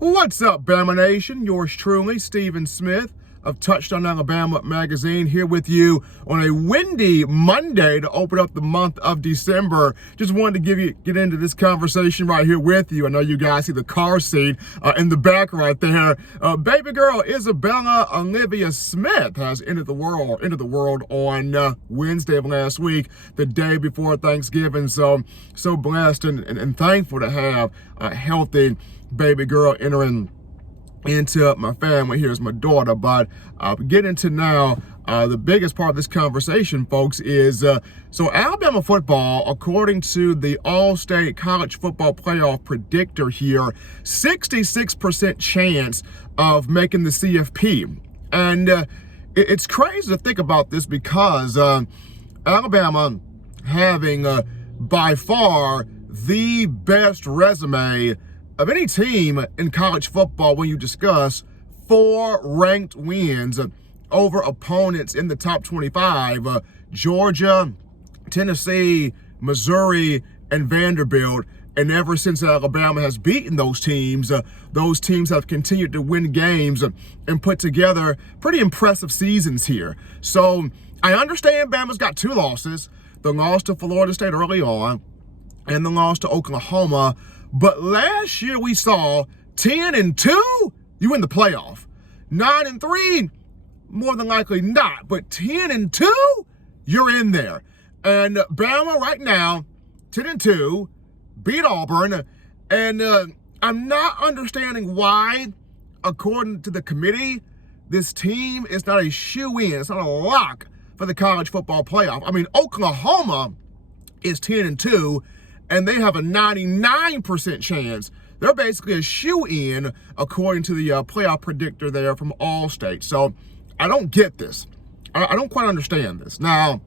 What's up, Bama Nation? Yours truly, Stephen Smith of Touchdown Alabama Magazine, here with you on a windy Monday to open up the month of December. Just wanted to get into this conversation right here with you. I know you guys see the car seat in the back right there. Baby girl Isabella Olivia Smith has entered the world on Wednesday of last week, the day before Thanksgiving. So blessed and thankful to have a healthy baby girl entering into my family. Here's my daughter. But get into now the biggest part of this conversation, folks, is so Alabama football, according to the All-State College Football Playoff predictor here, 66% chance of making the CFP. And it's crazy to think about this because Alabama having by far the best resume of any team in college football when you discuss 4 ranked wins over opponents in the top 25, Georgia, Tennessee, Missouri, and Vanderbilt. And ever since Alabama has beaten those teams have continued to win games and put together pretty impressive seasons here. So I understand Bama's got 2 losses, the loss to Florida State early on and the loss to Oklahoma. But last year we saw 10-2, you win the playoff. 9-3, more than likely not. But 10-2, you're in there. And Bama right now, 10-2, beat Auburn. And I'm not understanding why, according to the committee, this team is not a shoo-in. It's not a lock for the college football playoff. I mean, Oklahoma is 10-2. And they have a 99% chance. They're basically a shoe-in, according to the playoff predictor there from All-State. So I don't get this. I don't quite understand this. Now,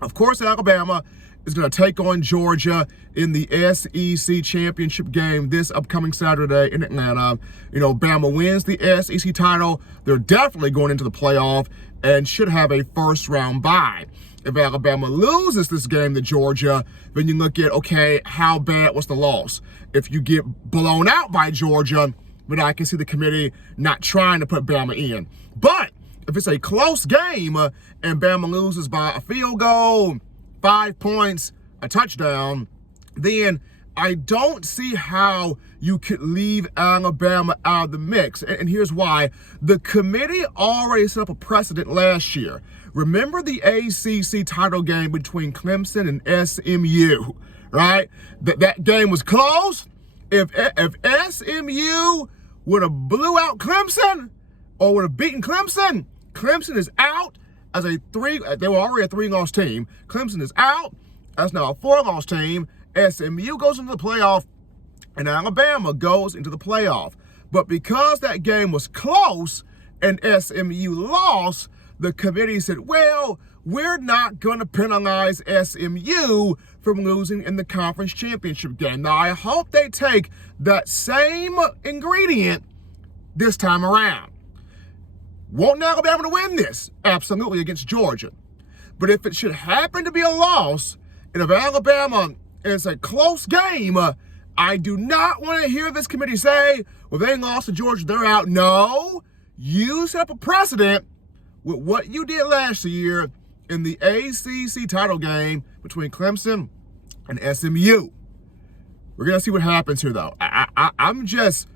of course, Alabama is going to take on Georgia in the SEC championship game this upcoming Saturday in Atlanta. You know, Bama wins the SEC title. They're definitely going into the playoff and should have a first-round bye. If Alabama loses this game to Georgia, then you look at, okay, how bad was the loss? If you get blown out by Georgia, then I can see the committee not trying to put Bama in. But if it's a close game and Bama loses by a field goal, 5 points, a touchdown, then I don't see how you could leave Alabama out of the mix. And here's why. The committee already set up a precedent last year. Remember the ACC title game between Clemson and SMU, right? That game was close. If SMU would have blew out Clemson or would have beaten Clemson, Clemson is out as they were already a 3-loss team. Clemson is out. That's now a 4-loss team. SMU goes into the playoff, and Alabama goes into the playoff. But because that game was close and SMU lost, the committee said, well, we're not going to penalize SMU from losing in the conference championship game. Now, I hope they take that same ingredient this time around. Want Alabama to win this? Absolutely, against Georgia. But if it should happen to be a loss, and if Alabama is a close game, I do not want to hear this committee say, well, they lost to Georgia, they're out. No, you set up a precedent with what you did last year in the ACC title game between Clemson and SMU. We're going to see what happens here, though. I'm just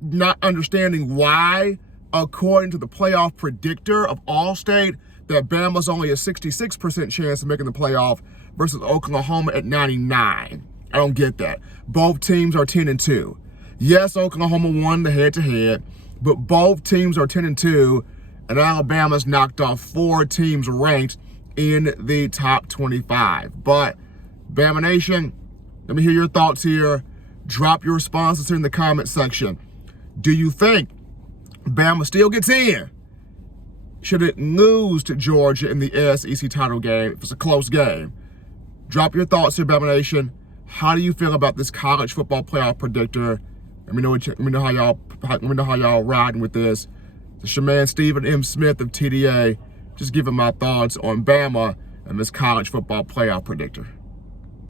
not understanding why, according to the playoff predictor of All-State, that Bama's only a 66% chance of making the playoff versus Oklahoma at 99. I don't get that. Both teams are 10-2. Yes, Oklahoma won the head-to-head, but both teams are 10-2, and Alabama's knocked off 4 teams ranked in the top 25. But, Bama Nation, let me hear your thoughts here. Drop your responses here in the comment section. Do you think Bama still gets in? Should it lose to Georgia in the SEC title game if it's a close game? Drop your thoughts here, Bama Nation. How do you feel about this college football playoff predictor? Let me know how y'all riding with this. It's your man Stephen M. Smith of TDA. Just giving my thoughts on Bama and this college football playoff predictor.